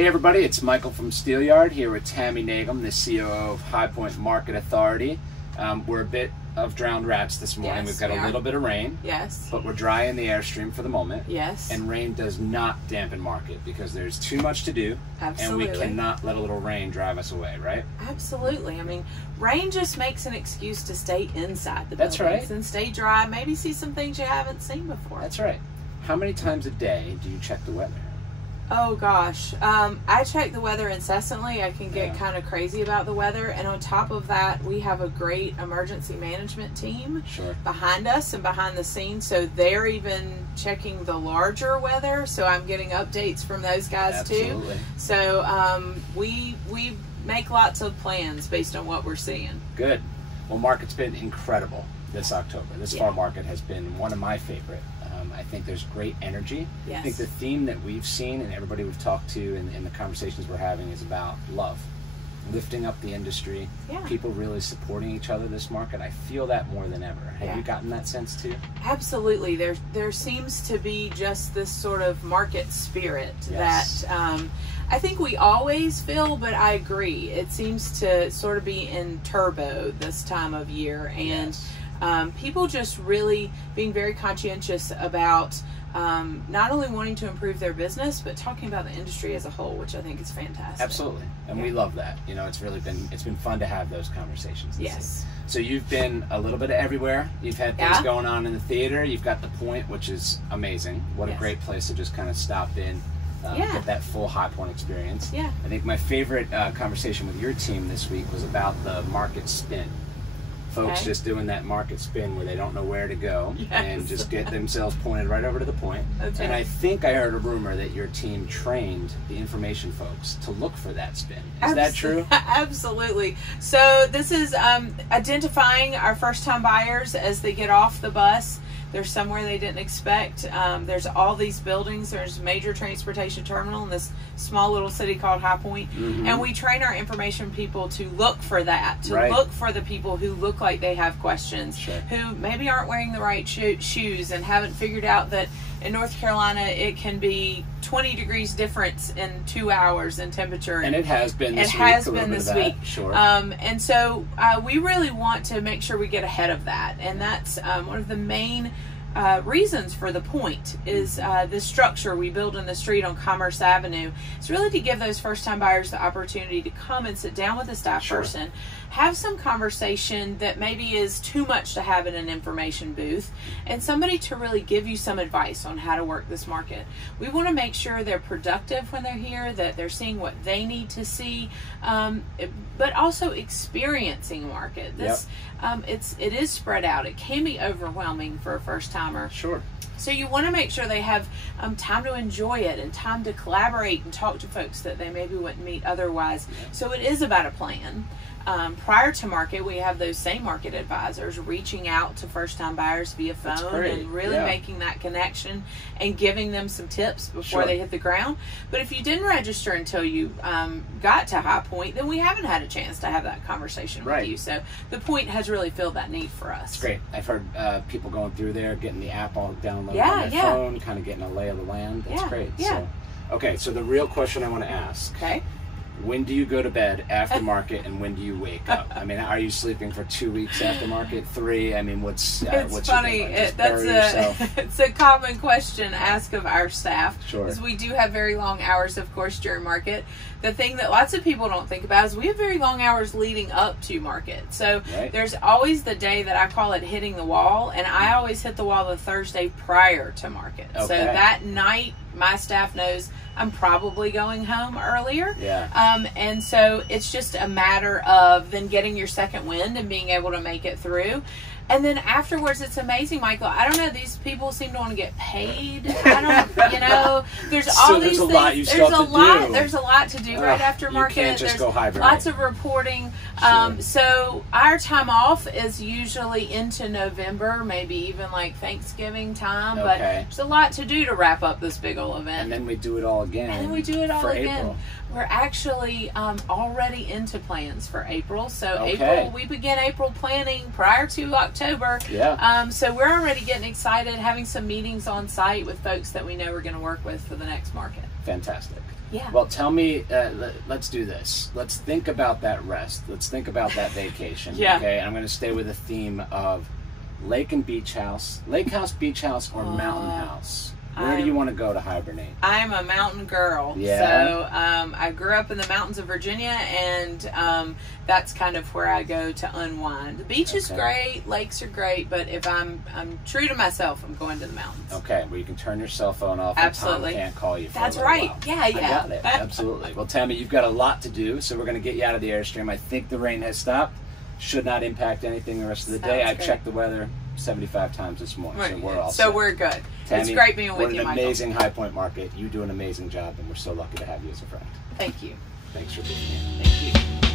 Hey everybody, it's Michael from Steelyard here with Tammy Nagem, the COO of High Point Market Authority. We're a bit of drowned rats this morning. Yes, We've got a little bit of rain. Yes. But we're dry in the airstream for the moment. Yes. And rain does not dampen market because there's too much to do. Absolutely. And we cannot let a little rain drive us away, right? Absolutely. I mean, rain just makes an excuse to stay inside the That's buildings right. and stay dry, maybe see some things you haven't seen before. That's right. How many times a day do you check the weather? Oh gosh, I check the weather incessantly. I can get kind of crazy about the weather, and on top of that, we have a great emergency management team behind us and behind the scenes, so they're even checking the larger weather, so I'm getting updates from those guys too. So we make lots of plans based on what we're seeing. Good. Well, market's been incredible this October. This fall market has been one of my favorite. I think there's great energy. Yes. I think the theme that we've seen and everybody we've talked to and the conversations we're having is about love, lifting up the industry, people really supporting each other this market. I feel that more than ever. Have you gotten that sense too? Absolutely. There seems to be just this sort of market spirit that I think we always feel, but I agree. It seems to sort of be in turbo this time of year, and people just really being very conscientious about not only wanting to improve their business, but talking about the industry as a whole, which I think is fantastic. Absolutely, and we love that. You know, it's been fun to have those conversations. Yes. So you've been a little bit of everywhere. You've had things going on in the theater. You've got The Point, which is amazing. What a great place to just kind of stop in. Get that full High Point experience. Yeah. I think my favorite conversation with your team this week was about the market spin. Folks just doing that market spin where they don't know where to go and just get themselves pointed right over to the point. And I think I heard a rumor that your team trained the information folks to look for that spin. Is that true? Absolutely. So this is identifying our first-time buyers as they get off the bus. There's somewhere they didn't expect. There's all these buildings. There's a major transportation terminal in this small little city called High Point. And we train our information people to look for that, to look for the people who look like they have questions, who maybe aren't wearing the right shoes and haven't figured out that in North Carolina it can be 20 degrees difference in 2 hours in temperature. And it has been this week. It has been this week. Sure. And so we really want to make sure we get ahead of that. And that's one of the main reasons for The Point is this structure we build in the street on Commerce Avenue. It's really to give those first-time buyers the opportunity to come and sit down with a staff person, have some conversation that maybe is too much to have in an information booth, and somebody to really give you some advice on how to work this market. We want to make sure they're productive when they're here, that they're seeing what they need to see, but also experiencing market. This it is spread out. It can be overwhelming for a first-timer. Sure. So you want to make sure they have time to enjoy it and time to collaborate and talk to folks that they maybe wouldn't meet otherwise. So it is about a plan. Prior to market, we have those same market advisors reaching out to first-time buyers via phone and really making that connection and giving them some tips before they hit the ground. But if you didn't register until you got to High Point, then we haven't had a chance to have that conversation with you. So The Point has really filled that need for us. It's great. I've heard people going through there, getting the app all downloaded on their phone, kind of getting a lay of the land. That's great. So, okay, so the real question I want to ask. When do you go to bed after market, and when do you wake up? I mean, are you sleeping for 2 weeks after market, 3? I mean, what's funny. It's a common question asked of our staff, because we do have very long hours, of course, during market. The thing that lots of people don't think about is we have very long hours leading up to market. So there's always the day that I call it hitting the wall, and I always hit the wall the Thursday prior to market. So that night, my staff knows I'm probably going home earlier. And so it's just a matter of then getting your second wind and being able to make it through. And then afterwards, it's amazing, Michael. I don't know. These people seem to want to get paid. I don't, you know. There's all these things. There's a lot to do right after market. You can't just go hibernate. Lots of reporting. So our time off is usually into November, maybe even like Thanksgiving time. But there's a lot to do to wrap up this big old event. And then we do it all again. And then we do it all again. April. We're actually already into plans for April. So April, we begin April planning prior to October. So we're already getting excited, having some meetings on site with folks that we know we're going to work with for the next market. Fantastic. Yeah. Well, tell me, let's do this. Let's think about that rest. Let's think about that vacation. Yeah. Okay, I'm going to stay with the theme of lake and beach house, lake house, beach house, or mountain house. Where do you want to go to hibernate? I'm a mountain girl. Yeah. So I grew up in the mountains of Virginia, and that's kind of where I go to unwind. The beach is great, lakes are great, but if I'm true to myself, I'm going to the mountains. Okay, well, you can turn your cell phone off. Absolutely. And Tom can't call you for That's a little right. while. Yeah, I got it. Absolutely. Well, Tammy, you've got a lot to do, so we're going to get you out of the Airstream. I think the rain has stopped. Should not impact anything the rest of the day. I checked the weather 75 times this morning, so we're all set. We're good. Tammy, it's great being with you, Michael. We're an Michael. amazing High Point market. You do an amazing job, and we're so lucky to have you as a friend. Thank you. Thanks for being here. Thank you.